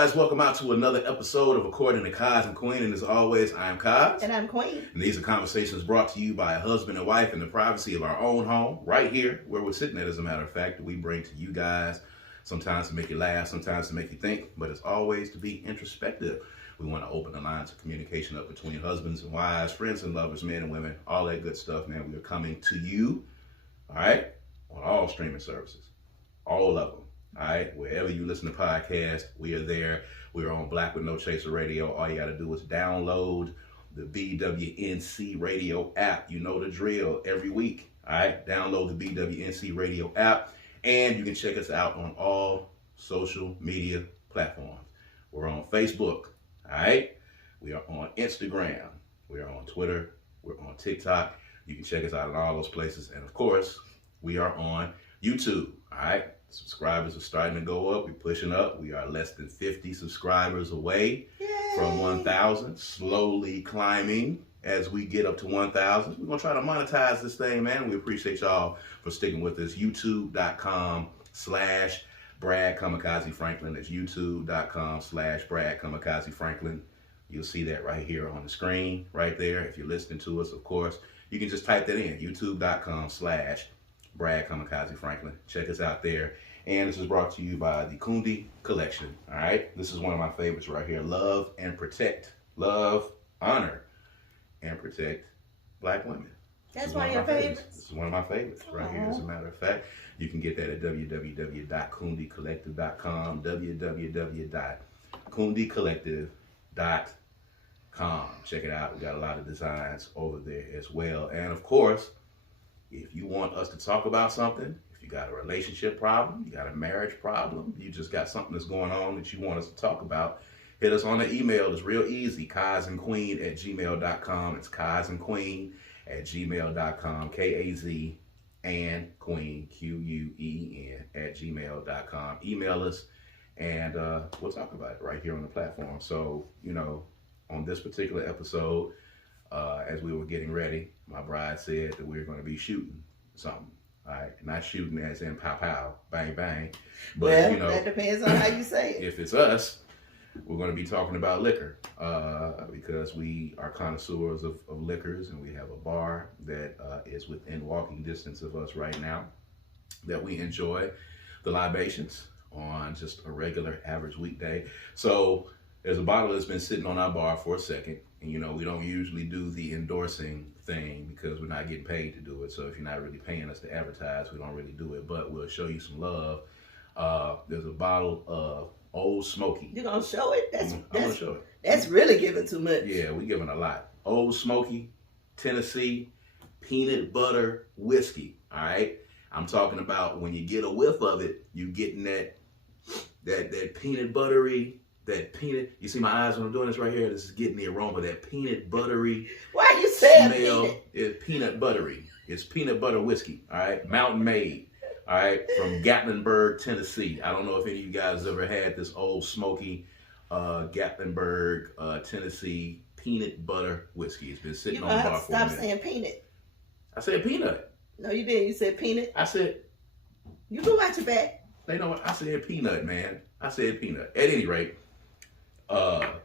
guys? Welcome out to another episode of According to Kaz Queen. And as always, I am Kaz. And I'm Queen. And these are conversations brought to you by a husband and wife in the privacy of our own home, right here where we're sitting at, as a matter of fact, that we bring to you guys, sometimes to make you laugh, sometimes to make you think, but it's always to be introspective. We want to open the lines of communication up between husbands and wives, friends and lovers, men and women, all that good stuff, man. We are coming to you, all right, on all streaming services, all of them. All right, wherever you listen to podcasts, we are there. We are on Black with No Chaser Radio. All you got to do is download the BWNC Radio app. You know the drill every week. All right, download the BWNC Radio app, and you can check us out on all social media platforms. We're on Facebook. All right, we are on Instagram. We are on Twitter. We're on TikTok. You can check us out in all those places, and of course, we are on YouTube. All right. Subscribers are starting to go up. We're pushing up. We are less than 50 subscribers away from 1,000. Slowly climbing as we get up to 1,000. We're going to try to monetize this thing, man. We appreciate y'all for sticking with us. YouTube.com/Brad Kamikaze Franklin. That's YouTube.com/Brad Kamikaze Franklin. You'll see that right here on the screen, right there. If you're listening to us, of course, you can just type that in. YouTube.com/Brad Kamikaze Franklin. Check us out there. And this is brought to you by the Kundi Collection. All right. This is one of my favorites right here. Love and protect. Love, honor, and protect Black women. That's one of your favorites? This is one of my favorites right here. As a matter of fact, you can get that at www.kundicollective.com. www.kundicollective.com. Check it out. We got a lot of designs over there as well. And of course, if you want us to talk about something, if you got a relationship problem, you got a marriage problem, you just got something that's going on that you want us to talk about, hit us on the email. It's real easy, kazandqueen@gmail.com. It's kazandqueen@gmail.com, K-A-Z and Queen, Q-U-E-N @gmail.com. Email us, and we'll talk about it right here on the platform. So, you know, on this particular episode, as we were getting ready, my bride said that we were going to be shooting something. All right, not shooting as in pow pow, bang bang, but well, you know, that depends on how you say it. If it's us, we're going to be talking about liquor because we are connoisseurs of liquors, and we have a bar that is within walking distance of us right now that we enjoy the libations on just a regular average weekday. So there's a bottle that's been sitting on our bar for a second. And, you know, we don't usually do the endorsing thing because we're not getting paid to do it. So if you're not really paying us to advertise, we don't really do it. But we'll show you some love. There's a bottle of Old Smoky. You're going to show it? I'm going to show it. That's really giving too much. Yeah, we're giving a lot. Old Smoky, Tennessee, peanut butter whiskey. All right? I'm talking about when you get a whiff of it, you're getting that peanut buttery, that peanut, you see my eyes when I'm doing this right here? This is getting the aroma, that peanut buttery. Why you saying smell peanut? Is peanut buttery. It's peanut butter whiskey, all right? Mountain Made, all right? From Gatlinburg, Tennessee. I don't know if any of you guys ever had this Old Smoky Gatlinburg, Tennessee peanut butter whiskey. It's been sitting on the bar for a minute. Stop saying peanut. I said peanut. No, you didn't. You said peanut. I said. You go watch your back. They know what I said. Peanut, man. I said peanut. At any rate, I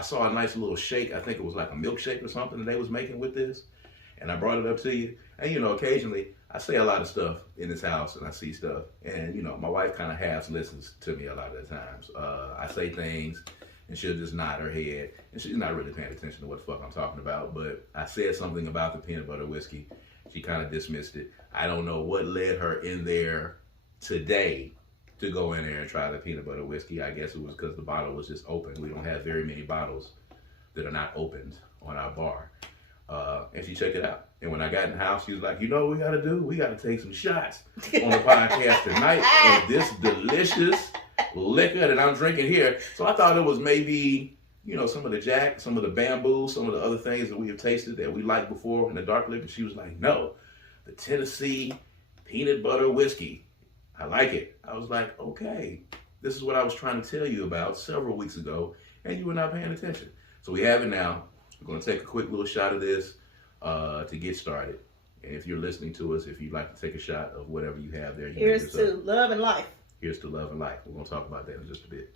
saw a nice little shake. I think it was like a milkshake or something that they was making with this. And I brought it up to you. And, you know, occasionally I say a lot of stuff in this house and I see stuff. And, you know, my wife kind of half listens to me a lot of the times. I say things and she'll just nod her head. And she's not really paying attention to what the fuck I'm talking about. But I said something about the peanut butter whiskey. She kind of dismissed it. I don't know what led her in there today to go in there and try the peanut butter whiskey. I guess it was because the bottle was just open. We don't have very many bottles that are not opened on our bar. And she checked it out. And when I got in the house, she was like, you know what we got to do? We got to take some shots on the podcast tonight of this delicious liquor that I'm drinking here. So I thought it was maybe, you know, some of the Jack, some of the bamboo, some of the other things that we have tasted that we liked before in the dark liquor. She was like, no, the Tennessee peanut butter whiskey. I like it. I was like, okay, this is what I was trying to tell you about several weeks ago, and you were not paying attention. So we have it now. We're going to take a quick little shot of this to get started. And if you're listening to us, if you'd like to take a shot of whatever you have there. Here's to love and life. Here's to love and life. We're going to talk about that in just a bit.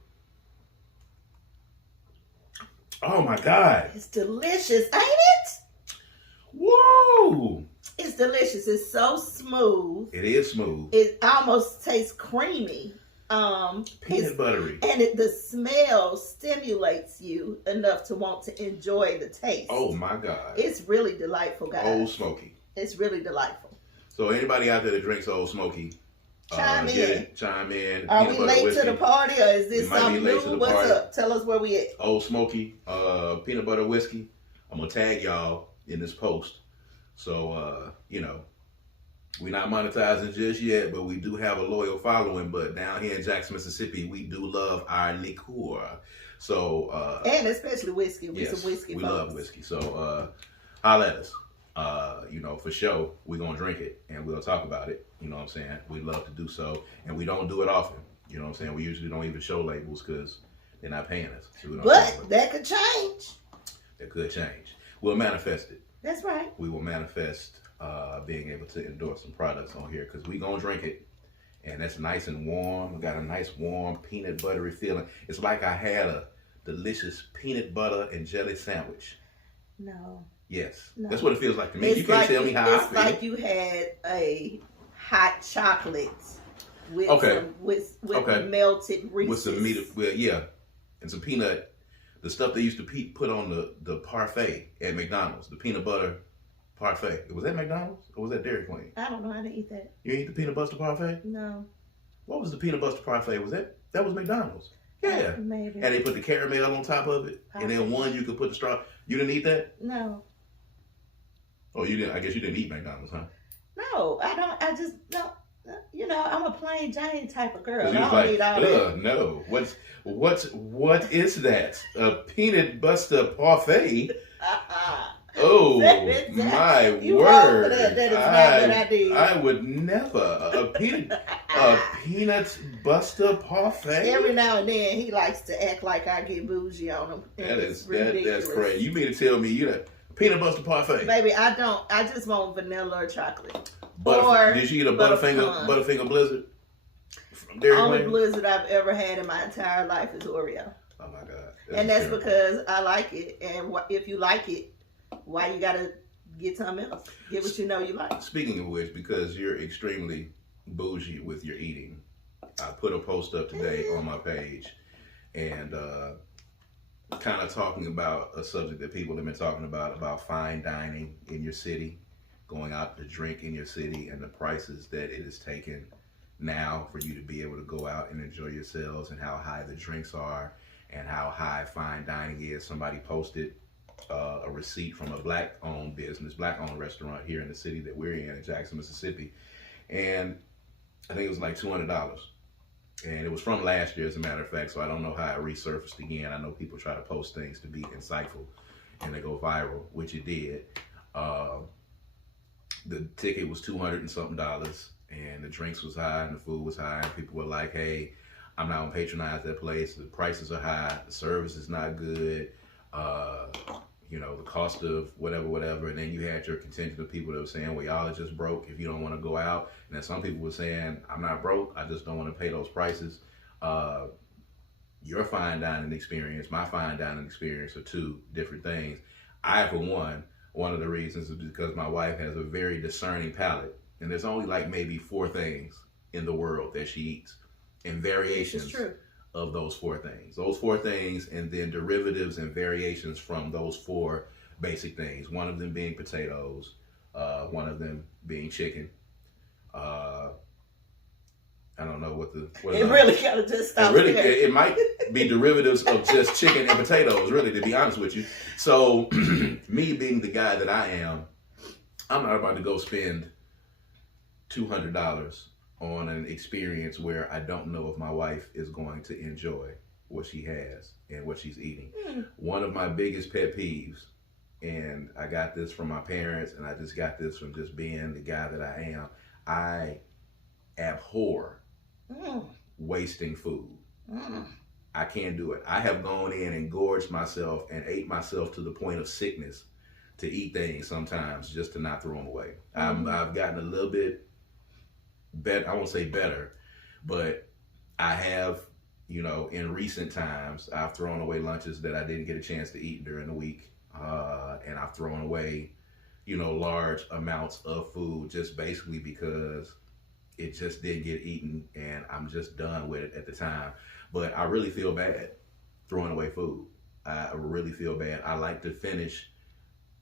Oh my God. It's delicious, ain't it? Whoa. It's delicious. It's so smooth. It is smooth. It almost tastes creamy. Peanut buttery. And the smell stimulates you enough to want to enjoy the taste. Oh my God. It's really delightful, guys. Old Smoky. It's really delightful. So anybody out there that drinks Old Smoky, Chime in. Chime in. Are we late to the party or is this something new? What's party. up? Tell us where we at. Old Smoky, peanut butter whiskey. I'm going to tag y'all in this post. So, we're not monetizing just yet, but we do have a loyal following. But down here in Jackson, Mississippi, we do love our liqueur. So, and especially whiskey. Yes, Some whiskey we folks. love whiskey. So, holla at us. For sure, we're going to drink it and we'll talk about it. You know what I'm saying? We love to do so. And we don't do it often. You know what I'm saying? We usually don't even show labels because they're not paying us. So we don't but that could change. That could change. We'll manifest it. That's right. We will manifest being able to endorse some products on here because we're going to drink it. And that's nice and warm. We got a nice warm peanut buttery feeling. It's like I had a delicious peanut butter and jelly sandwich. No. Yes. No. That's what it feels like to me. It's You can't like tell me how I feel. It's like you had a hot chocolate with with melted Reese's. With some meat, and some peanut. The stuff they used to put on the parfait at McDonald's, the peanut butter parfait. Was that McDonald's or was that Dairy Queen? I don't know how to eat that. You eat the peanut butter parfait? No. What was the peanut butter parfait? Was that was McDonald's? Yeah. Maybe. And they put the caramel on top of it, and then one you could put the straw. You didn't eat that? No. Oh, you didn't. I guess you didn't eat McDonald's, huh? No, I don't. I just no. I'm a plain Jane type of girl. I You was don't need all that. No. What is that? A peanut butter parfait? Oh my word! That is not what I did. I would never a peanut butter parfait. Every now and then he likes to act like I get bougie on him. That's crazy. You mean to tell me you that peanut butter parfait? Baby, I don't. I just want vanilla or chocolate. Did you eat a Butterfinger Blizzard? From Dairy Only Queen? Blizzard I've ever had in my entire life is Oreo. Oh my God! That's because I like it. And if you like it, why you gotta get something else? Get what you know you like. Speaking of which, because you're extremely bougie with your eating, I put a post up today on my page, and kind of talking about a subject that people have been talking about fine dining in your city, going out to drink in your city, and the prices that it is taken now for you to be able to go out and enjoy yourselves, and how high the drinks are, and how high fine dining is. Somebody posted a receipt from a black-owned restaurant here in the city that we're in Jackson, Mississippi, and I think it was like $200. And it was from last year, as a matter of fact, so I don't know how it resurfaced again. I know people try to post things to be insightful, and they go viral, which it did. The ticket was $200 and something, and the drinks was high, and the food was high, and people were like, hey, I'm not going to patronize that place. The prices are high. The service is not good. The cost of whatever. And then you had your contingent of people that were saying, well, y'all are just broke if you don't want to go out. And then some people were saying, I'm not broke. I just don't want to pay those prices. Your fine dining experience, my fine dining experience are two different things. I, for one of the reasons is because my wife has a very discerning palate. And there's only like maybe 4 things in the world that she eats, and variations of those 4 things. Those 4 things, and then derivatives and variations from those 4 basic things. One of them being potatoes, one of them being chicken. I don't know what it really gotta just stop there. It might be derivatives of just chicken and potatoes, really, to be honest with you. So, me being the guy that I am, I'm not about to go spend $200 on an experience where I don't know if my wife is going to enjoy what she has and what she's eating. One of my biggest pet peeves, and I got this from my parents, and I just got this from just being the guy that I am, I abhor wasting food. I can't do it. I have gone in and gorged myself and ate myself to the point of sickness to eat things sometimes just to not throw them away. I've gotten a little bit better. I won't say better, but I have You know, in recent times, I've thrown away lunches that I didn't get a chance to eat during the week. And I've thrown away, you know, large amounts of food just basically because it just didn't get eaten and I'm just done with it at the time. But I really feel bad throwing away food. I really feel bad. I like to finish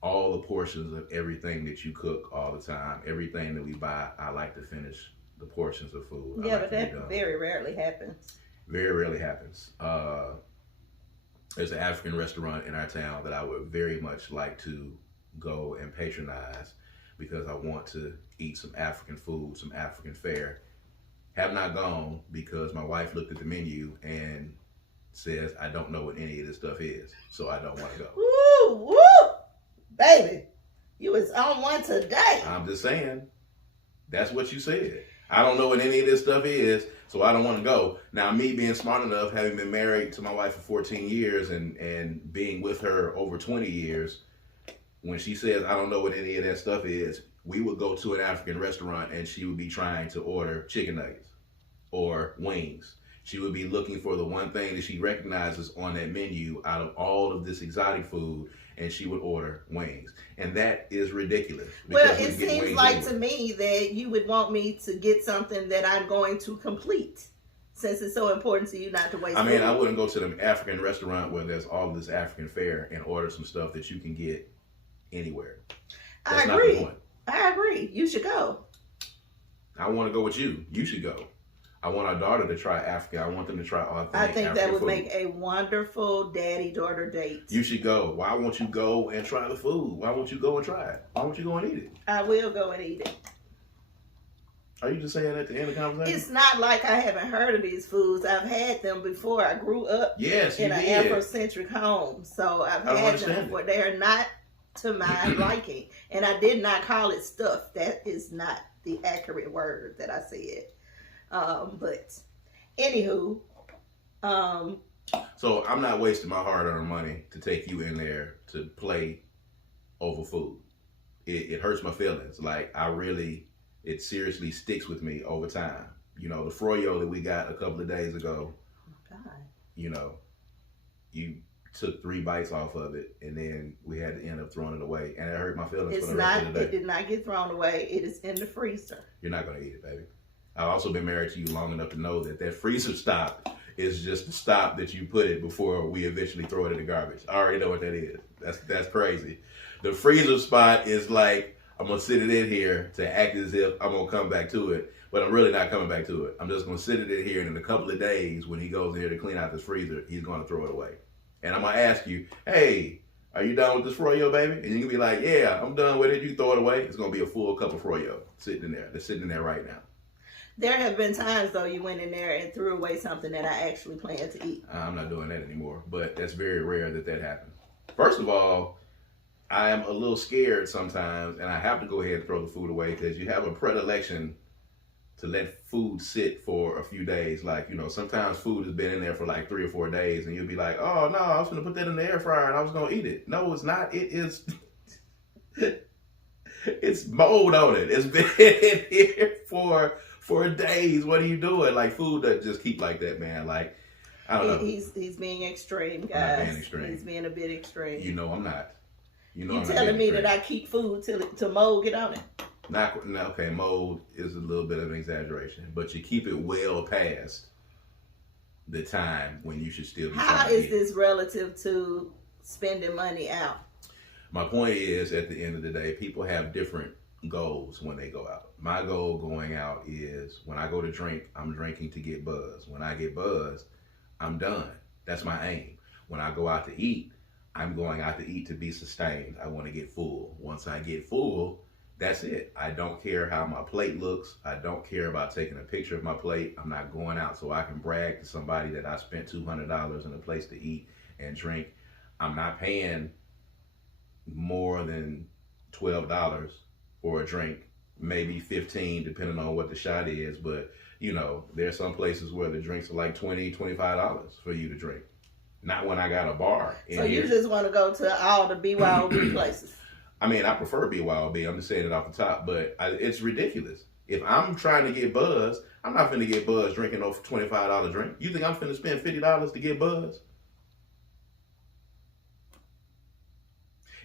all the portions of everything that you cook all the time. Everything that we buy, I like to finish the portions of food. Yeah, but that very rarely happens. Very rarely happens. There's an African restaurant in our town that I would very much like to go and patronize because I want to eat some African food, some African fare. Have not gone because my wife looked at the menu and says, I don't know what any of this stuff is, so I don't want to go. Woo, woo, baby, you was on one today. I'm just saying, that's what you said. I don't know what any of this stuff is, so I don't want to go. Now, me being smart enough, having been married to my wife for 14 years and being with her over 20 years, when she says, I don't know what any of that stuff is, we would go to an African restaurant and she would be trying to order chicken nuggets or wings. She would be looking for the one thing that she recognizes on that menu out of all of this exotic food, and she would order wings. And that is ridiculous. Well, it seems like to me that you would want me to get something that I'm going to complete, since it's so important to you not to waste food. I wouldn't go to the African restaurant where there's all of this African fare and order some stuff that you can get anywhere. That's I agree. Not the point. I agree. You should go. I want to go with you. You should go. I want our daughter to try Africa. I want them to try authentic I think African that would food. make a wonderful daddy-daughter date. You should go. Why won't you go and try the food? Why won't you go and try it? Why won't you go and eat it? I will go and eat it. Are you just saying at the end of the conversation? It's not like I haven't heard of these foods. I've had them before. I grew up in an Afrocentric home. So I've had them before. They are not to my liking. And I did not call it stuff. That is not the accurate word that I said. But anywho, so I'm not wasting my hard-earned money to take you in there to play over food. It hurts my feelings. Like it seriously sticks with me over time. You know, the froyo that we got a couple of days ago. Oh God. You know, you took 3 bites off of it, and then we had to end up throwing it away, and it hurt my feelings for the rest of the day. It did not get thrown away. It is in the freezer. You're not gonna eat it, baby. I've also been married to you long enough to know that freezer stop is just the stop that you put it before we eventually throw it in the garbage. I already know what that is. That's crazy. The freezer spot is like, I'm going to sit it in here to act as if I'm going to come back to it, but I'm really not coming back to it. I'm just going to sit it in here, and in a couple of days, when he goes in here to clean out this freezer, he's going to throw it away. And I'm going to ask you, hey, are you done with this froyo, baby? And you can be like, yeah, I'm done with it. You throw it away. It's going to be a full cup of froyo sitting in there. They're sitting in there right now. There have been times, though, you went in there and threw away something that I actually planned to eat. I'm not doing that anymore, but that's very rare that happens. First of all, I am a little scared sometimes, and I have to go ahead and throw the food away because you have a predilection to let food sit for a few days. Like, you know, sometimes food has been in there for like 3 or 4 days, and you'll be like, oh, no, I was going to put that in the air fryer, and I was going to eat it. No, it's not. It is... It's mold on it. It's been in here for days. What are you doing? Like, food doesn't just keep like that, man. Like, I don't know. He's being extreme, guys. I'm not being extreme. He's being a bit extreme. You know I'm not. You telling me that I keep food till mold get on it? Okay, mold is a little bit of an exaggeration, but you keep it well past the time when you should still be How is this relative to spending money out? My point is, at the end of the day, people have different goals when they go out. My goal going out is, when I go to drink, I'm drinking to get buzzed. When I get buzzed, I'm done. That's my aim. When I go out to eat, I'm going out to eat to be sustained. I want to get full. Once I get full, that's it. I don't care how my plate looks. I don't care about taking a picture of my plate. I'm not going out so I can brag to somebody that I spent $200 in a place to eat and drink. I'm not paying more than $12 for a drink, maybe $15 depending on what the shot is. But you know, there's some places where the drinks are like $20, $25 for you to drink. Not when I got a bar. So you just want to go to all the BYOB places? I mean, I prefer BYOB. I'm just saying it off the top, but it's ridiculous. If I'm trying to get buzz, I'm not finna get buzz drinking no $25 drink. You think I'm finna spend $50 to get buzz?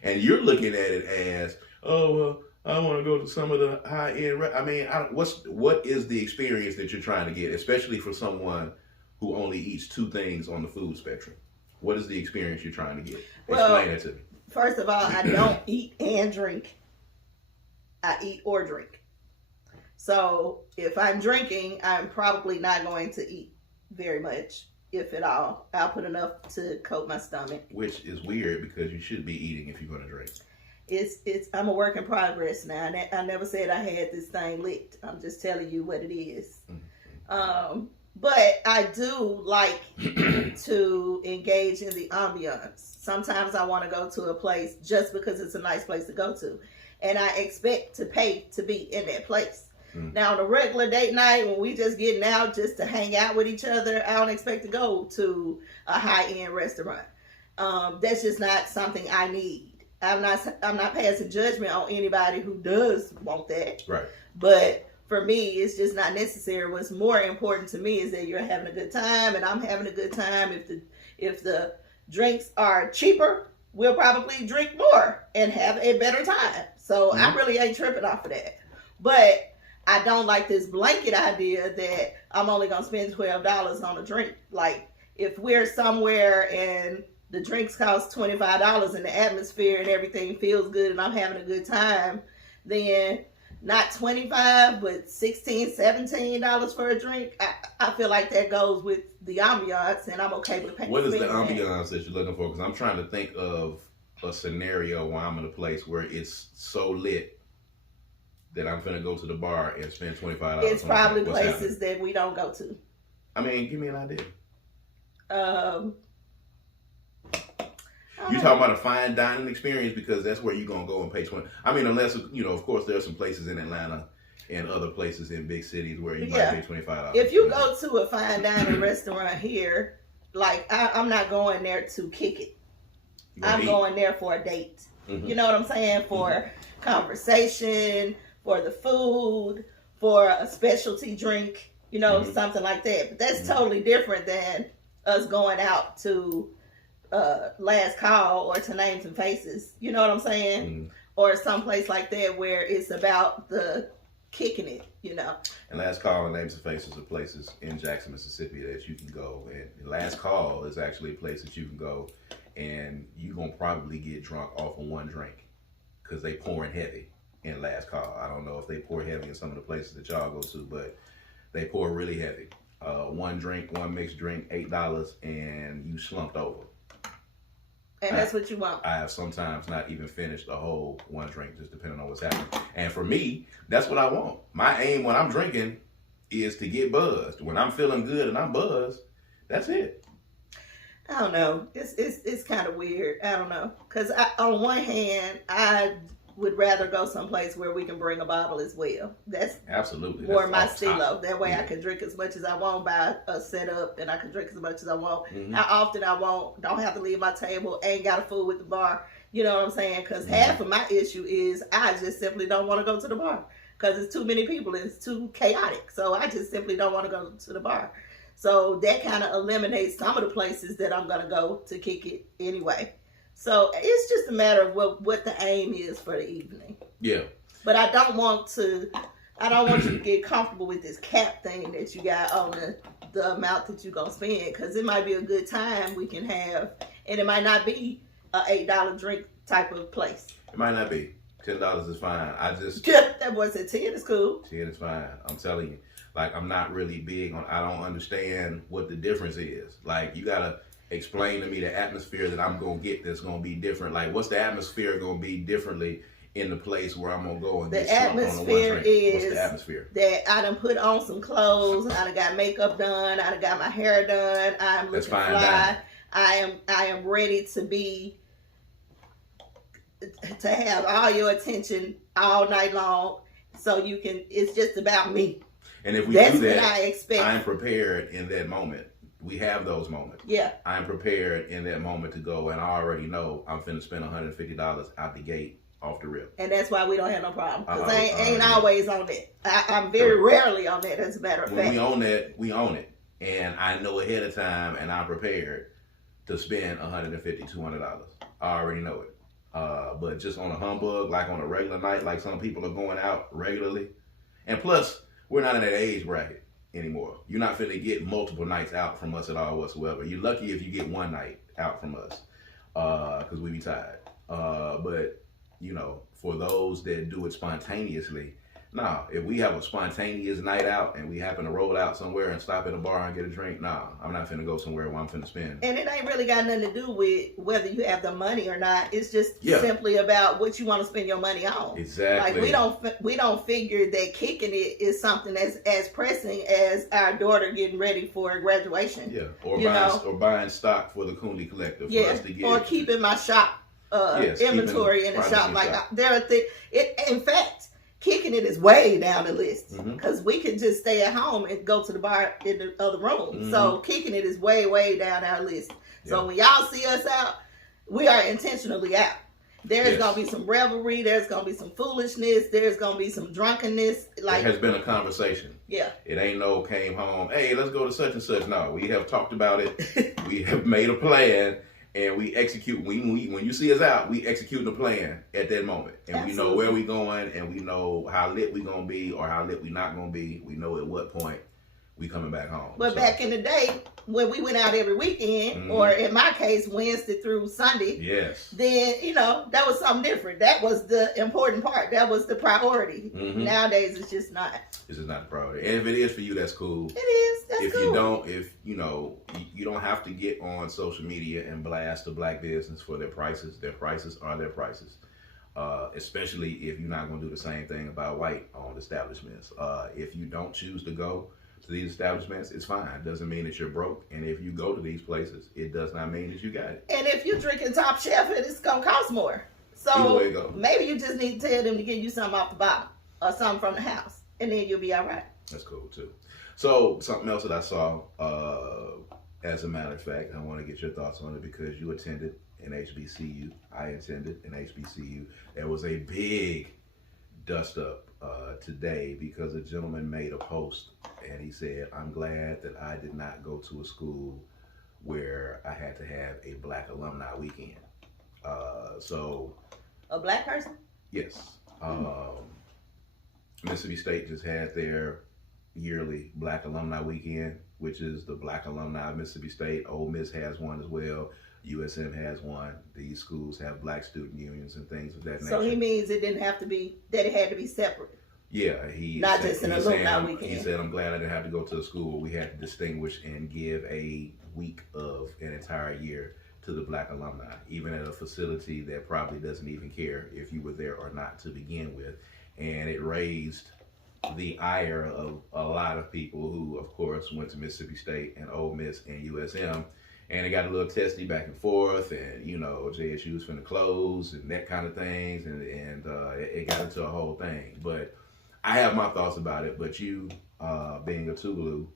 And you're looking at it as, oh, well, I want to go to some of the high end. I mean, what is the experience that you're trying to get, especially for someone who only eats two things on the food spectrum? What is the experience you're trying to get? Explain it to me. First of all, I don't eat and drink. I eat or drink. So if I'm drinking, I'm probably not going to eat very much, if at all. I'll put enough to coat my stomach. Which is weird because you should be eating if you're going to drink. I'm a work in progress now. I never said I had this thing licked. I'm just telling you what it is. Mm-hmm. But I do like to engage in the ambiance. Sometimes I want to go to a place just because it's a nice place to go to. And I expect to pay to be in that place. Mm. Now, on a regular date night, when we just getting out just to hang out with each other, I don't expect to go to a high-end restaurant. That's just not something I need. I'm not passing judgment on anybody who does want that. Right. But for me, it's just not necessary. What's more important to me is that you're having a good time, and I'm having a good time. If the drinks are cheaper, we'll probably drink more and have a better time. So I really ain't tripping off of that. But I don't like this blanket idea that I'm only going to spend $12 on a drink. Like, if we're somewhere and the drinks cost $25 and the atmosphere and everything feels good and I'm having a good time, then not $25, but $16, $17 for a drink. I feel like that goes with the ambiance, and I'm okay with paying. What is the ambiance that you're looking for? Because I'm trying to think of a scenario where I'm in a place where it's so lit that I'm finna go to the bar and spend $25. It's probably places that we don't go to. I mean, give me an idea. You talking about a fine dining experience, because that's where you're going to go and pay $20. I mean, unless, of course, there are some places in Atlanta and other places in big cities where you might pay $25. If you go to a fine dining restaurant here, like, I'm not going there to kick it. I'm going there for a date. Mm-hmm. You know what I'm saying? For conversation, for the food, for a specialty drink, something like that. But that's totally different than us going out to Last Call or to Names and Faces, you know what I'm saying? Mm-hmm. Or someplace like that where it's about the kicking it, And Last Call and Names and Faces are places in Jackson, Mississippi that you can go. And Last Call is actually a place that you can go and you're going to probably get drunk off of one drink because they pouring heavy in Last Call. I don't know if they pour heavy in some of the places that y'all go to, but they pour really heavy. One mixed drink, $8, and you slumped over. And that's what you want. I have sometimes not even finished the whole one drink, just depending on what's happening. And for me, that's what I want. My aim when I'm drinking is to get buzzed. When I'm feeling good and I'm buzzed, that's it. I don't know. It's kind of weird. I don't know. Because on one hand, I would rather go someplace where we can bring a bottle as well. That's absolutely more my stilo. That way I can drink as much as I want by a setup, and I can drink as much as I want. Mm-hmm. How often I want, don't have to leave my table, ain't got to fool with the bar. You know what I'm saying? Because half of my issue is I just simply don't want to go to the bar because it's too many people and it's too chaotic. So I just simply don't want to go to the bar. So that kind of eliminates some of the places that I'm going to go to kick it anyway. So it's just a matter of what the aim is for the evening. Yeah. But I don't want you to get comfortable with this cap thing that you got on the amount that you're going to spend, because it might be a good time we can have, and it might not be a $8 drink type of place. It might not be. $10 is fine. That boy said 10 is cool. 10 is fine. I'm telling you. Like, I'm not really big on, I don't understand what the difference is. Like, you got to explain to me the atmosphere that I'm going to get that's going to be different. Like, what's the atmosphere going to be differently in the place where I'm going to go and get slumped on the one drink? What's the atmosphere? That I done put on some clothes, I done got makeup done, I done got my hair done, I'm looking fly. I am ready to have all your attention all night long, so it's just about me. And if we do that, I expect. I'm prepared in that moment. We have those moments. Yeah. I'm prepared in that moment to go, and I already know I'm finna spend $150 out the gate off the rip. And that's why we don't have no problem. Because I ain't always on that. I'm very rarely on that, as a matter of fact. When we own that, we own it. And I know ahead of time, and I'm prepared to spend $150, $200. I already know it. But just on a humbug, like on a regular night, like some people are going out regularly. And plus, we're not in that age bracket anymore. You're not finna get multiple nights out from us at all whatsoever. You're lucky if you get one night out from us, because we be tired. But, you know, for those that do it spontaneously, if we have a spontaneous night out and we happen to roll out somewhere and stop at a bar and get a drink, I'm not finna go somewhere where I'm finna spend. And it ain't really got nothing to do with whether you have the money or not. It's just simply about what you want to spend your money on. Exactly. Like we don't figure that kicking it is something that's as pressing as our daughter getting ready for graduation. Yeah. Or buying stock for the Cooney Collective for us to get. Or keeping my shop inventory in the shop. Like there are things. In fact, kicking it is way down the list because we can just stay at home and go to the bar in the other room. So kicking it is way, way down our list. So when y'all see us out, we are intentionally out. There's going to be some revelry. There's going to be some foolishness. There's going to be some drunkenness. Like, there has been a conversation. Yeah. It ain't no came home, hey, let's go to such and such. No, we have talked about it. We have made a plan. And we execute, when you see us out, we execute the plan at that moment. And we know where we going, and we know how lit we going to be or how lit we not going to be. We know at what point we coming back home. But back in the day, when we went out every weekend, or in my case, Wednesday through Sunday, then, that was something different. That was the important part. That was the priority. Nowadays, it's just not. This is not the priority. And if it is for you, that's cool. It is. That's cool. You don't have to get on social media and blast the black business for their prices. Their prices are their prices. Especially if you're not going to do the same thing about white-owned establishments. If you don't choose to go to these establishments, it's fine. It doesn't mean that you're broke. And if you go to these places, it does not mean that you got it. And if you're drinking Top Chef, it's going to cost more. So maybe you just need to tell them to give you something off the bottom or something from the house. And then you'll be all right. That's cool, too. So something else that I saw, as a matter of fact, I want to get your thoughts on it because you attended an HBCU. I attended an HBCU. There was a big dust-up today because a gentleman made a post and he said, I'm glad that I did not go to a school where I had to have a Black Alumni Weekend. So a black person? Yes. Mississippi State just had their yearly Black Alumni Weekend, which is the Black Alumni of Mississippi State. Ole Miss has one as well. USM has one. These schools have black student unions and things of that nature. So he means it didn't have to be, that it had to be separate. Yeah, not just an alumni weekend. He said, I'm glad I didn't have to go to a school where we had to distinguish and give a week of an entire year to the Black alumni, even at a facility that probably doesn't even care if you were there or not to begin with. And it raised the ire of a lot of people who, of course, went to Mississippi State and Ole Miss and USM. And it got a little testy back and forth, and JSU was finna close and that kind of things, and it got into a whole thing. But I have my thoughts about it. But you, being a Tougaloo,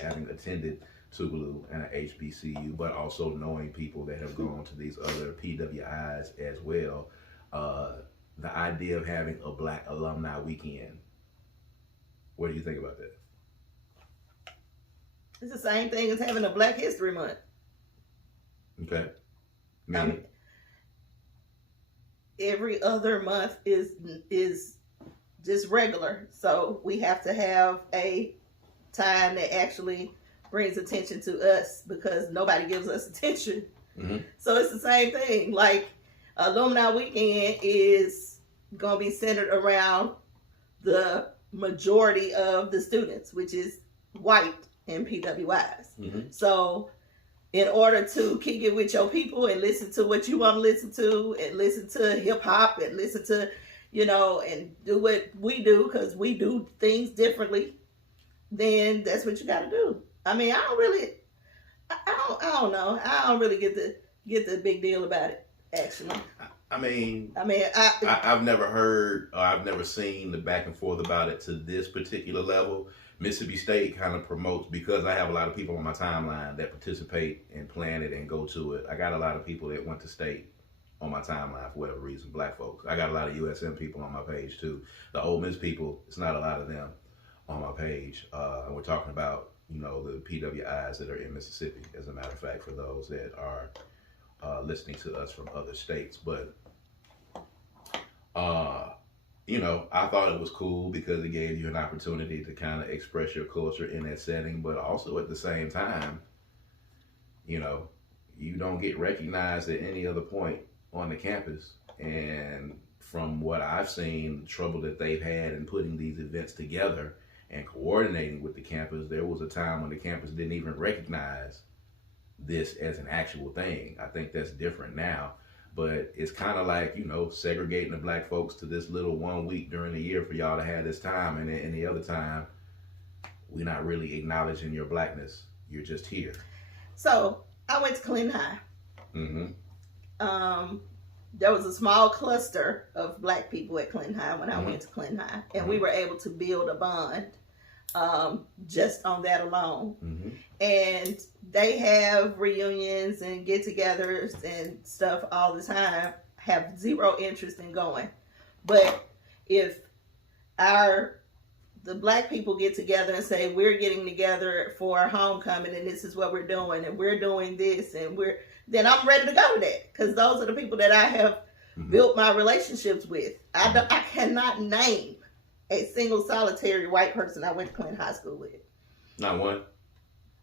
having attended Tougaloo and an HBCU, but also knowing people that have gone to these other PWIs as well, the idea of having a Black Alumni Weekend. What do you think about that? It's the same thing as having a Black History Month. Okay. Every other month is just regular. So we have to have a time that actually brings attention to us because nobody gives us attention. So it's the same thing. Like Alumni Weekend is going to be centered around the majority of the students, which is white and PWIs. So in order to kick it with your people and listen to what you want to listen to and listen to hip hop and listen to, and do what we do because we do things differently, then that's what you got to do. I mean, I don't know. I don't really get the big deal about it, actually. I've never heard or I've never seen the back and forth about it to this particular level. Mississippi State kind of promotes, because I have a lot of people on my timeline that participate and plan it and go to it. I got a lot of people that went to state on my timeline for whatever reason, black folks. I got a lot of USM people on my page too. The Ole Miss people, it's not a lot of them on my page. And we're talking about, you know, the PWIs that are in Mississippi, as a matter of fact, for those that are listening to us from other states. But, you know, I thought it was cool because it gave you an opportunity to kind of express your culture in that setting, but also at the same time, you know, you don't get recognized at any other point on the campus. And from what I've seen, the trouble that they've had in putting these events together and coordinating with the campus, there was a time when the campus didn't even recognize this as an actual thing. I think that's different now, but it's kind of like, you know, segregating the black folks to this little 1 week during the year for y'all to have this time, and then the other time, we're not really acknowledging your blackness. You're just here. So I went to Clinton High. Mm-hmm. There was a small cluster of black people at Clinton High when I went to Clinton High, and we were able to build a bond just on that alone. Mm-hmm. And they have reunions and get-togethers and stuff all the time. Have zero interest in going, but if the black people get together and say, we're getting together for our homecoming and this is what we're doing and we're doing this and then I'm ready to go to that, because those are the people that I have built my relationships with. I cannot name a single solitary white person I went to Clinton High School with. Not one?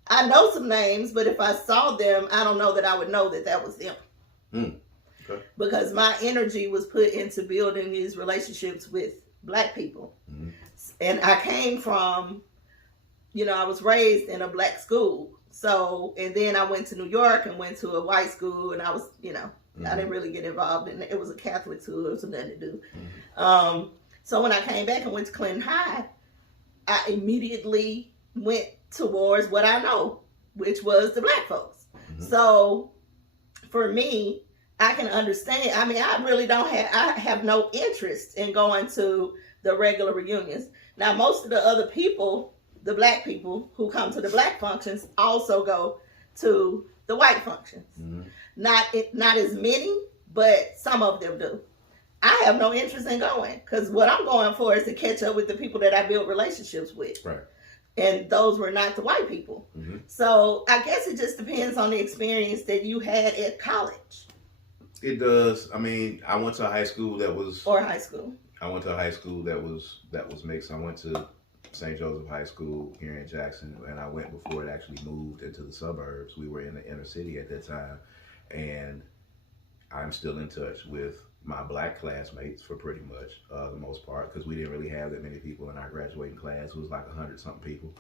I know some names, but if I saw them, I don't know that I would know that that was them. Okay. Because my energy was put into building these relationships with black people. Mm-hmm. And I came from, you know, I was raised in a black school. So, and then I went to New York and went to a white school, and I was, you know, I didn't really get involved in it. It was a Catholic school. It was nothing to do. So when I came back and went to Clinton High, I immediately went towards what I know, which was the black folks. So for me, I can understand. I mean, I have no interest in going to the regular reunions. Now, most of the other people, the black people who come to the black functions, also go to the white functions. Not as many, but some of them do. I have no interest in going, because what I'm going for is to catch up with the people that I built relationships with. Right. And those were not the white people. So I guess it just depends on the experience that you had at college. It does. I mean, I went to a high school that was... Or high school. I went to a high school that was mixed. I went to St. Joseph High School here in Jackson, and I went before it actually moved into the suburbs. We were in the inner city at that time, and I'm still in touch with my black classmates for pretty much the most part, because we didn't really have that many people in our graduating class. It was like 100-something people.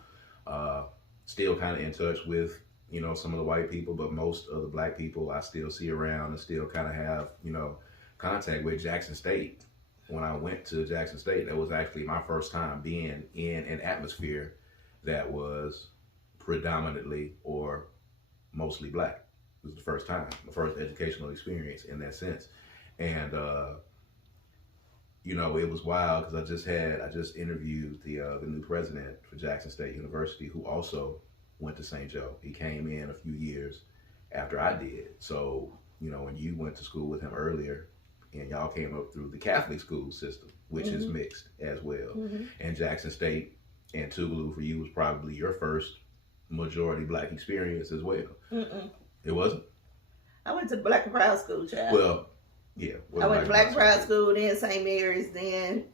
Still kind of in touch with, you know, some of the white people, but most of the black people I still see around and still kind of have, you know, contact with. Jackson State. When I went to Jackson State, that was actually my first time being in an atmosphere that was predominantly or mostly black. It was the first time, the first educational experience in that sense. And, you know, it was wild because I just interviewed the new president for Jackson State University, who also went to St. Joe. He came in a few years after I did. So, you know, when you went to school with him earlier, and y'all came up through the Catholic school system, which is mixed as well. And Jackson State and Tougaloo for you was probably your first majority black experience as well. It wasn't? I went to Black and Proud School, child. Well, yeah. I went to Black and Proud School, then St. Mary's, then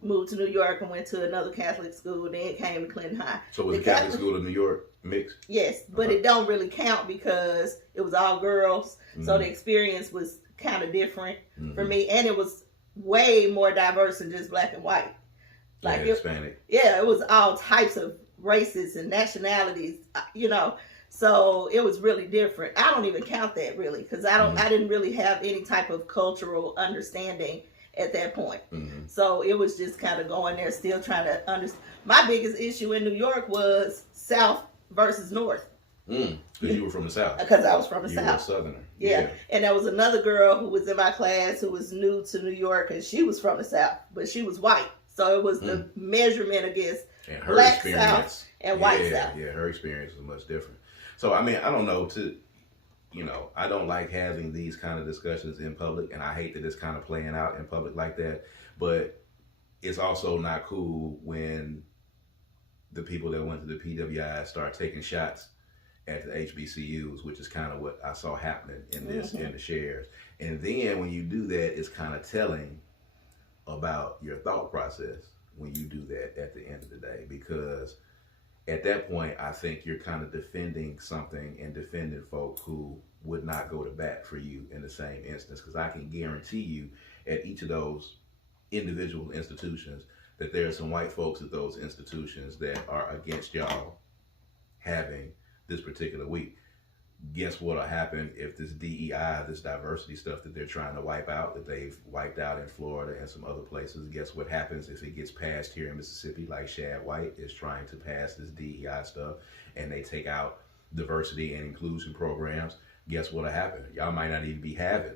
moved to New York and went to another Catholic school, then came to Clinton High. So was the Catholic school in New York mixed? Yes, but it don't really count because it was all girls, so the experience was kind of different for me, and it was way more diverse than just black and white. Like Hispanic. It was all types of races and nationalities, you know. So it was really different. I don't even count that really, because I didn't really have any type of cultural understanding at that point. So it was just kind of going there, still trying to understand. My biggest issue in New York was South versus North. Because you were from the South. Because I was from the South. You were a Southerner. Yeah. And there was another girl who was in my class who was new to New York, and she was from the South, but she was white. So it was the measurement against black South and white South. Yeah, her experience was much different. So, I mean, I don't know. I don't like having these kind of discussions in public, and I hate that it's kind of playing out in public like that. But it's also not cool when the people that went to the PWI start taking shots at the HBCUs, which is kind of what I saw happening in this in the shares. And then when you do that, it's kind of telling about your thought process when you do that at the end of the day, because at that point, I think you're kind of defending something and defending folk who would not go to bat for you in the same instance. Because I can guarantee you at each of those individual institutions that there are some white folks at those institutions that are against y'all having this particular week. Guess what'll happen if this DEI, this diversity stuff that they're trying to wipe out, that they've wiped out in Florida and some other places, guess what happens if it gets passed here in Mississippi, like Shad White is trying to pass this DEI stuff, and they take out diversity and inclusion programs? Guess what'll happen? Y'all might not even be having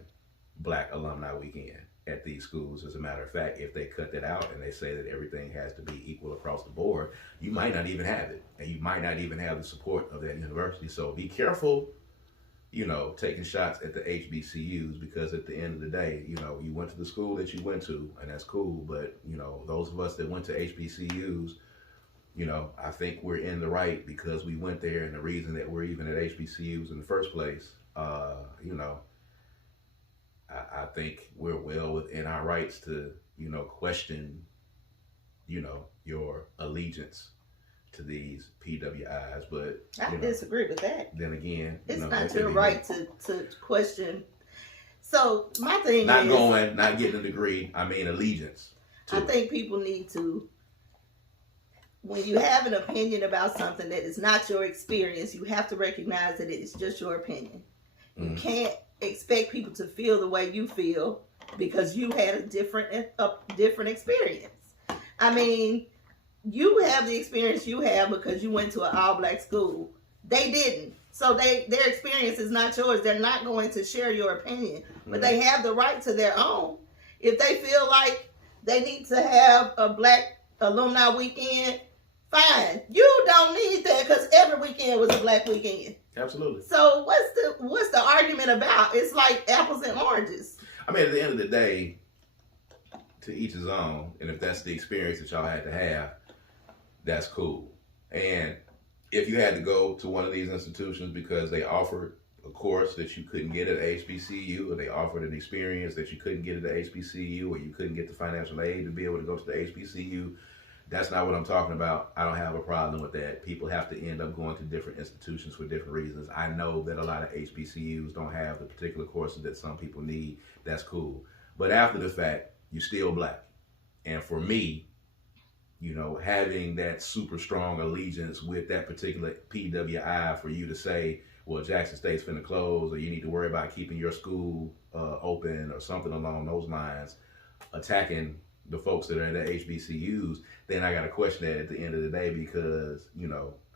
Black Alumni Weekend at these schools. As a matter of fact, if they cut that out and they say that everything has to be equal across the board, you might not even have it, and you might not even have the support of that university. So be careful, taking shots at the HBCUs, because at the end of the day, you went to the school that you went to, and that's cool. But, those of us that went to HBCUs, I think we're in the right because we went there, and the reason that we're even at HBCUs in the first place, I think we're well within our rights to, question, your allegiance to these PWIs. But I disagree with that. Then again, it's not your right to question. So my thing is not getting a degree. I mean allegiance. I think people need to, when you have an opinion about something that is not your experience, you have to recognize that it is just your opinion. You can't expect people to feel the way you feel because you had a different experience. I mean, you have the experience you have because you went to an all-black school. They didn't. So their experience is not yours. They're not going to share your opinion, but they have the right to their own. If they feel like they need to have a Black Alumni Weekend, fine. You don't need that because every weekend was a Black weekend. Absolutely. So what's the argument about? It's like apples and oranges. I mean, at the end of the day, to each his own. And if that's the experience that y'all had to have, that's cool. And if you had to go to one of these institutions because they offered a course that you couldn't get at HBCU, or they offered an experience that you couldn't get at the HBCU, or you couldn't get the financial aid to be able to go to the HBCU, that's not what I'm talking about. I don't have a problem with that. People have to end up going to different institutions for different reasons. I know that a lot of HBCUs don't have the particular courses that some people need. That's cool. But after the fact, you're still Black. And for me, having that super strong allegiance with that particular PWI, for you to say, well, Jackson State's finna close, or you need to worry about keeping your school open, or something along those lines, attacking the folks that are in the HBCUs, then I got to question that at the end of the day, because,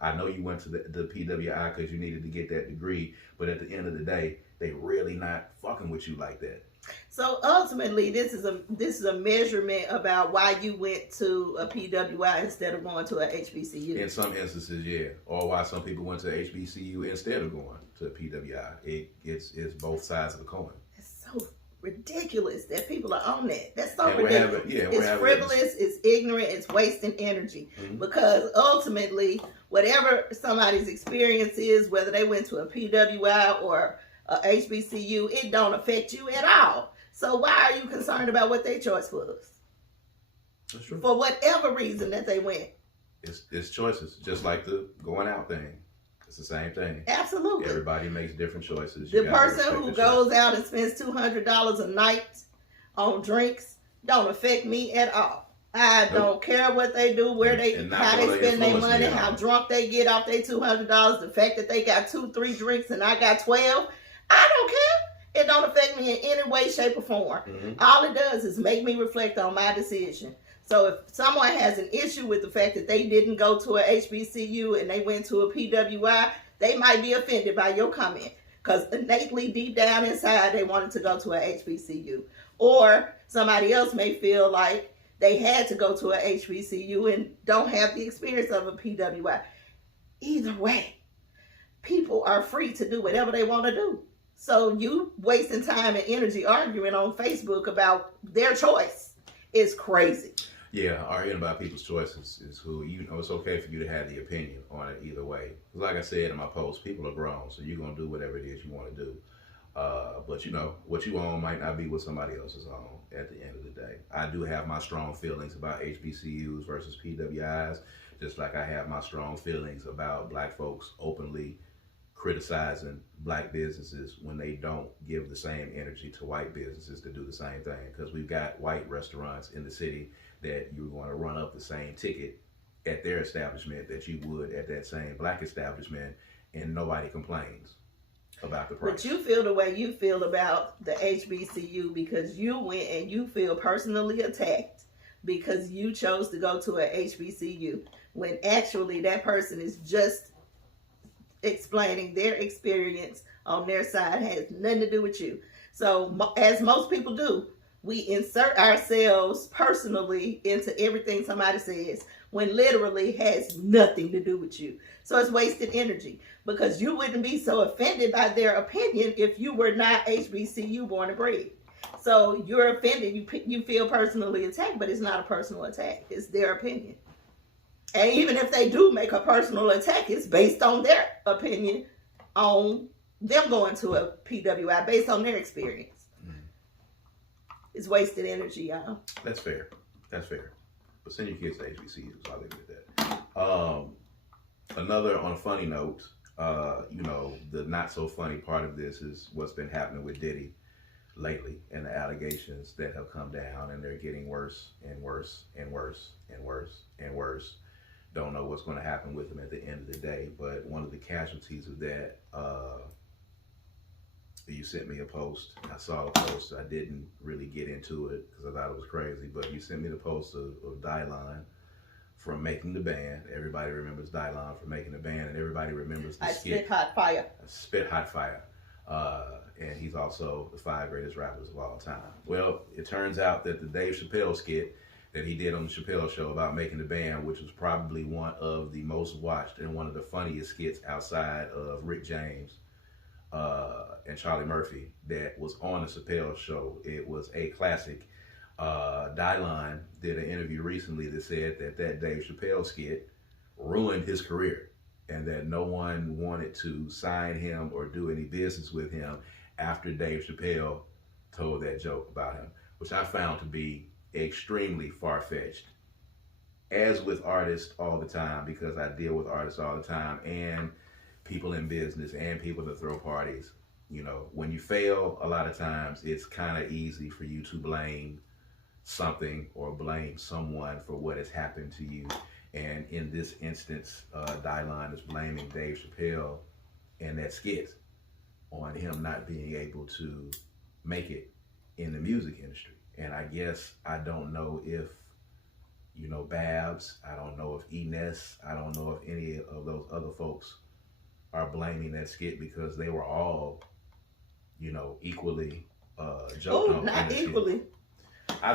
I know you went to the PWI because you needed to get that degree, but at the end of the day, they really not fucking with you like that. So ultimately, this is a measurement about why you went to a PWI instead of going to a HBCU. In some instances, yeah, or why some people went to HBCU instead of going to a PWI. It's both sides of the coin. It's so ridiculous that people are on that. That's so ridiculous. It's frivolous, it's ignorant, it's wasting energy. Because ultimately, whatever somebody's experience is, whether they went to a PWI or a HBCU, it don't affect you at all. So why are you concerned about what their choice was? That's true. For whatever reason that they went. It's choices, just like the going out thing. It's the same thing. Absolutely. Everybody makes different choices. The person who goes out and spends $200 a night on drinks don't affect me at all. I don't care what they do, how they spend their money, how drunk they get off their $200. The fact that they got 2-3 drinks and I got 12, I don't care. It don't affect me in any way, shape, or form. All it does is make me reflect on my decision. So if someone has an issue with the fact that they didn't go to a HBCU and they went to a PWI, they might be offended by your comment because innately deep down inside they wanted to go to a HBCU. Or somebody else may feel like they had to go to a HBCU and don't have the experience of a PWI. Either way, people are free to do whatever they want to do. So you wasting time and energy arguing on Facebook about their choice is crazy. Yeah, arguing about people's choices is who, you know, it's okay for you to have the opinion on it either way. Like I said in my post, people are grown, so you're going to do whatever it is you want to do. But, you know, what you own might not be what somebody else's own at the end of the day. I do have my strong feelings about HBCUs versus PWIs, just like I have my strong feelings about black folks openly criticizing black businesses when they don't give the same energy to white businesses to do the same thing. Because we've got white restaurants in the city that you're going to run up the same ticket at their establishment that you would at that same black establishment, and nobody complains about the price. But you feel the way you feel about the HBCU because you went and you feel personally attacked because you chose to go to a HBCU when actually that person is just explaining their experience on their side, has nothing to do with you. So as most people do, we insert ourselves personally into everything somebody says when literally has nothing to do with you. So it's wasted energy because you wouldn't be so offended by their opinion if you were not HBCU born and bred. So you're offended, you feel personally attacked, but it's not a personal attack. It's their opinion. And even if they do make a personal attack, it's based on their opinion on them going to a PWI, based on their experience. It's wasted energy, y'all. That's fair. That's fair. But send your kids to HBCUs, so I'll leave it at that. Another, on a funny note, you know, the not so funny part of this is what's been happening with Diddy lately and the allegations that have come down, and they're getting worse and worse and worse and worse and worse. Don't know what's going to happen with him at the end of the day, but one of the casualties of that, you sent me a post. I saw the post. I didn't really get into it because I thought it was crazy, but you sent me the post of Dylon from Making the Band. Everybody remembers Dylon from Making the Band, and everybody remembers the skit. Spit Hot Fire. Spit Hot Fire. And he's also the 5 greatest rappers of all time. Well, it turns out that the Dave Chapelle skit that he did on the Chappelle Show about Making the Band, which was probably one of the most watched and one of the funniest skits outside of Rick James and Charlie Murphy that was on the Chappelle Show. It was a classic. Dylon did an interview recently that said that Dave Chappelle skit ruined his career and that no one wanted to sign him or do any business with him after Dave Chapelle told that joke about him, which I found to be extremely far-fetched, as with artists all the time, because I deal with artists all the time and people in business and people that throw parties. You know, when you fail, a lot of times it's kind of easy for you to blame something or blame someone for what has happened to you. And in this instance, Dylon is blaming Dave Chapelle and that skit on him not being able to make it in the music industry. And I guess I don't know if, you know, Babs, I don't know if Ines, I don't know if any of those other folks are blaming that skit because they were all, you know, equally joked on. Oh, not equally.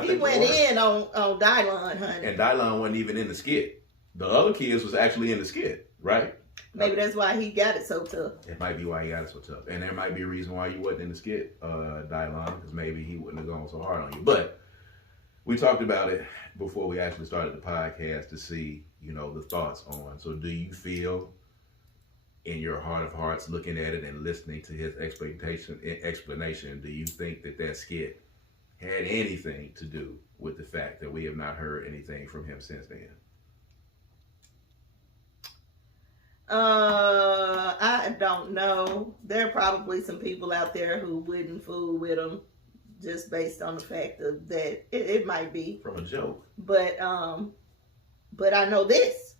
He went in on Dylon, honey. And Dylon wasn't even in the skit. The other kids was actually in the skit, right? Maybe that's why he got it so tough. It might be why he got it so tough. And there might be a reason why you wasn't in the skit, Dylon, because maybe he wouldn't have gone so hard on you. But we talked about it before we actually started the podcast to see, you know, the thoughts on. So do you feel in your heart of hearts, looking at it and listening to his explanation, do you think that skit had anything to do with the fact that we have not heard anything from him since then? I don't know. There are probably some people out there who wouldn't fool with him just based on the fact of that it might be from a joke. But I know this: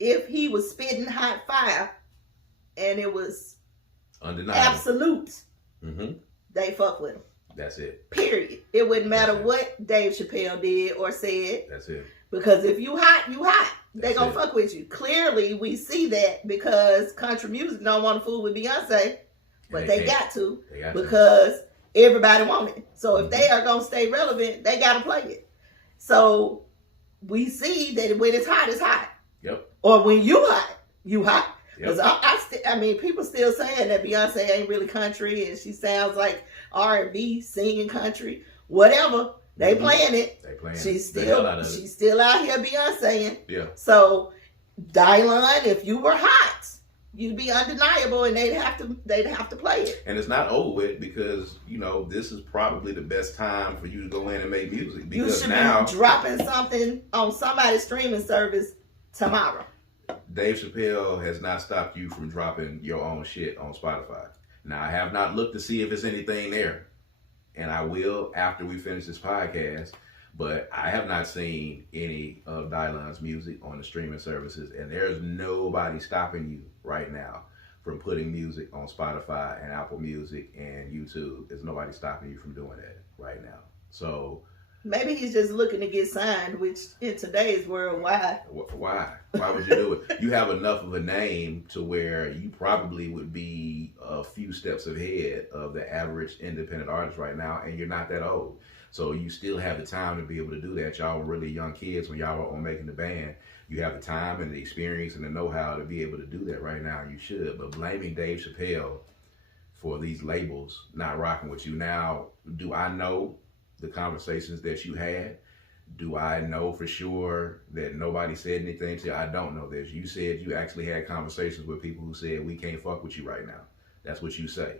if he was spitting hot fire and it was undeniable, absolute, they fuck with him. That's it. Period. It wouldn't matter what Dave Chapelle did or said. That's it. Because if you hot, you hot. They gonna fuck with you. Clearly, we see that because country music don't want to fool with Beyonce, but they got to because everybody want it. So if they are gonna stay relevant, they gotta play it. So we see that when it's hot, it's hot. Yep. Or when you hot, you hot. Because I mean, people still saying that Beyonce ain't really country and she sounds like R&B singing country. Whatever, they playing it. They playing she's it. She's still out here Beyonceing. Yeah. So, Dylan, if you were hot, you'd be undeniable, and they'd have to play it. And it's not over with because this is probably the best time for you to go in and make music because you should be dropping something on somebody's streaming service tomorrow. Dave Chapelle has not stopped you from dropping your own shit on Spotify. Now, I have not looked to see if there's anything there, and I will after we finish this podcast. But I have not seen any of Dylan's music on the streaming services, and there's nobody stopping you right now from putting music on Spotify and Apple Music and YouTube. There's nobody stopping you from doing that right now. So maybe he's just looking to get signed, which in today's world, why? Why? Why would you do it? You have enough of a name to where you probably would be a few steps ahead of the average independent artist right now, and you're not that old. So you still have the time to be able to do that. Y'all were really young kids when y'all were on Making the Band. You have the time and the experience and the know-how to be able to do that right now. You should. But blaming Dave Chapelle for these labels not rocking with you. Now, do I know the conversations that you had? Do I know for sure that nobody said anything to you? I don't know this. You said you actually had conversations with people who said, we can't fuck with you right now. That's what you say.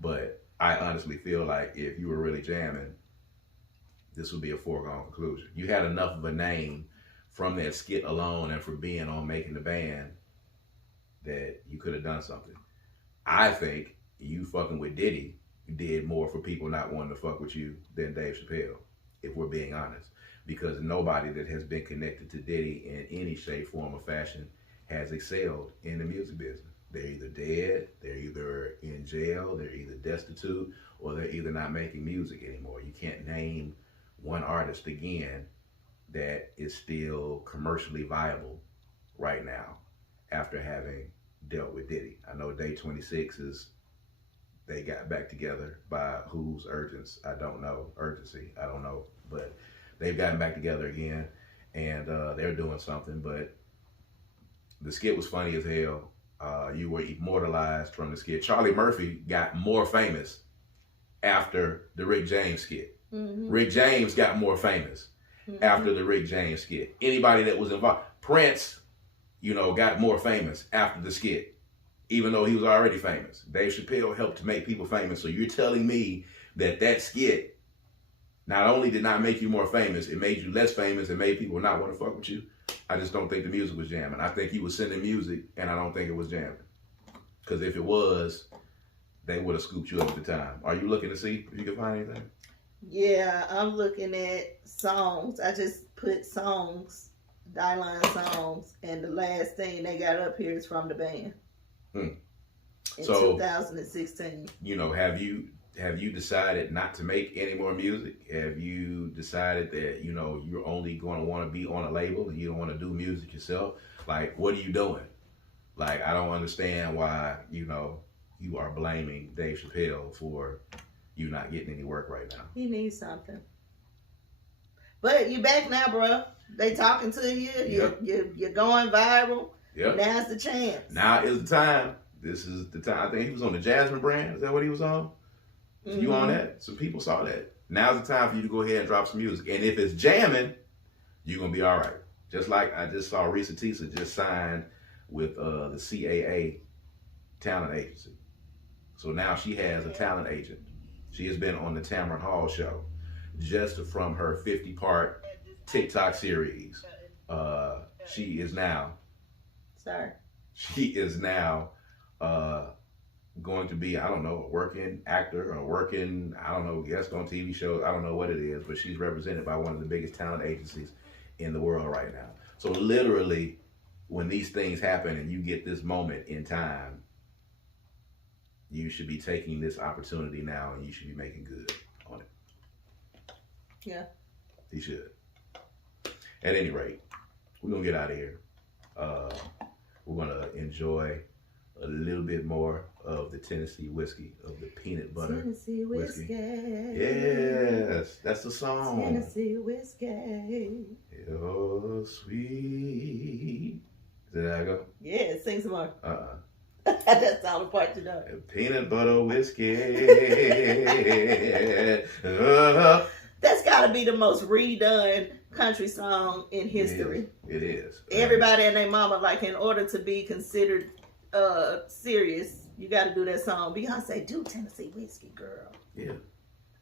But I honestly feel like if you were really jamming, this would be a foregone conclusion. You had enough of a name from that skit alone and for being on Making the Band that you could have done something. I think you fucking with Diddy did more for people not wanting to fuck with you than Dave Chapelle, if we're being honest. Because nobody that has been connected to Diddy in any shape, form, or fashion has excelled in the music business. They're either dead, they're either in jail, they're either destitute, or they're either not making music anymore. You can't name one artist again that is still commercially viable right now after having dealt with Diddy. I know Day 26 they got back together by whose urgency, I don't know, but they've gotten back together again and they're doing something. But the skit was funny as hell. You were immortalized from the skit. Charlie Murphy got more famous after the Rick James skit. Mm-hmm. Rick James got more famous after the Rick James skit. Anybody that was involved. Prince, got more famous after the skit, even though he was already famous. Dave Chapelle helped to make people famous. So you're telling me that skit not only did not make you more famous, it made you less famous and made people not want to fuck with you? I just don't think the music was jamming. I think he was sending music, and I don't think it was jamming. Because if it was, they would have scooped you up at the time. Are you looking to see if you can find anything? Yeah, I'm looking at songs. I just put songs, Dylan songs, and the last thing they got up here is from the band. In 2016. Have you decided not to make any more music? Have you decided that, you're only going to want to be on a label and you don't want to do music yourself? Like, what are you doing? Like, I don't understand why, you are blaming Dave Chapelle for you not getting any work right now. He needs something. But you back now, bro. They talking to you. Yep. You're going viral. Yep. Now's the chance. Now is the time. This is the time. I think he was on the Jasmine brand. Is that what he was on? Mm-hmm. You on that? Some people saw that. Now's the time for you to go ahead and drop some music. And if it's jamming, you're going to be all right. Just like I just saw Risa Tisa just signed with the CAA talent agency. So now she has a talent agent. She has been on the Tamron Hall show just from her 50-part TikTok series. She is now going to be, I don't know, a working actor or working, I don't know, guest on TV shows. I don't know what it is, but she's represented by one of the biggest talent agencies in the world right now. So literally, when these things happen and you get this moment in time, you should be taking this opportunity now and you should be making good on it. Yeah. You should. At any rate, we're going to get out of here. We're going to enjoy a little bit more of the Tennessee whiskey, of the peanut butter Tennessee whiskey. Yes, that's the song. Tennessee whiskey. Oh, sweet Did I go? Yeah, sing some more. That's all the part you know. Peanut butter whiskey. That's got to be the most redone country song in history. It is. Everybody and their mama, like, in order to be considered serious, you got to do that song. Beyonce, do Tennessee Whiskey, girl. Yeah.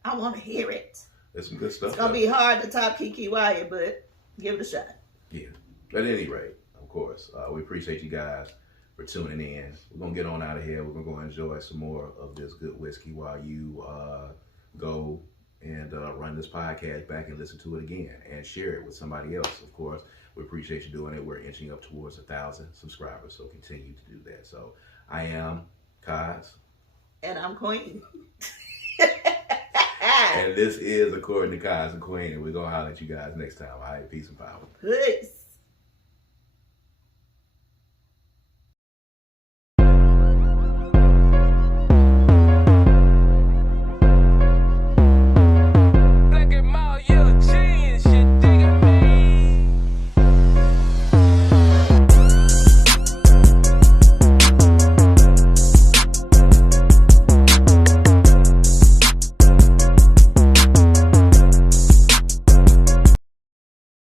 I want to hear it. There's some good stuff. It's going to be hard to top Kiki Wyatt, but give it a shot. Yeah. At any rate, of course, we appreciate you guys for tuning in. We're going to get on out of here. We're going to go enjoy some more of this good whiskey while you go and run this podcast back and listen to it again and share it with somebody else. Of course, we appreciate you doing it. We're inching up towards 1,000 subscribers, so continue to do that. So I am Kaz. And I'm Queen. And this is According to Kaz Queen, and we're going to holler at you guys next time. All right, peace and power. Peace.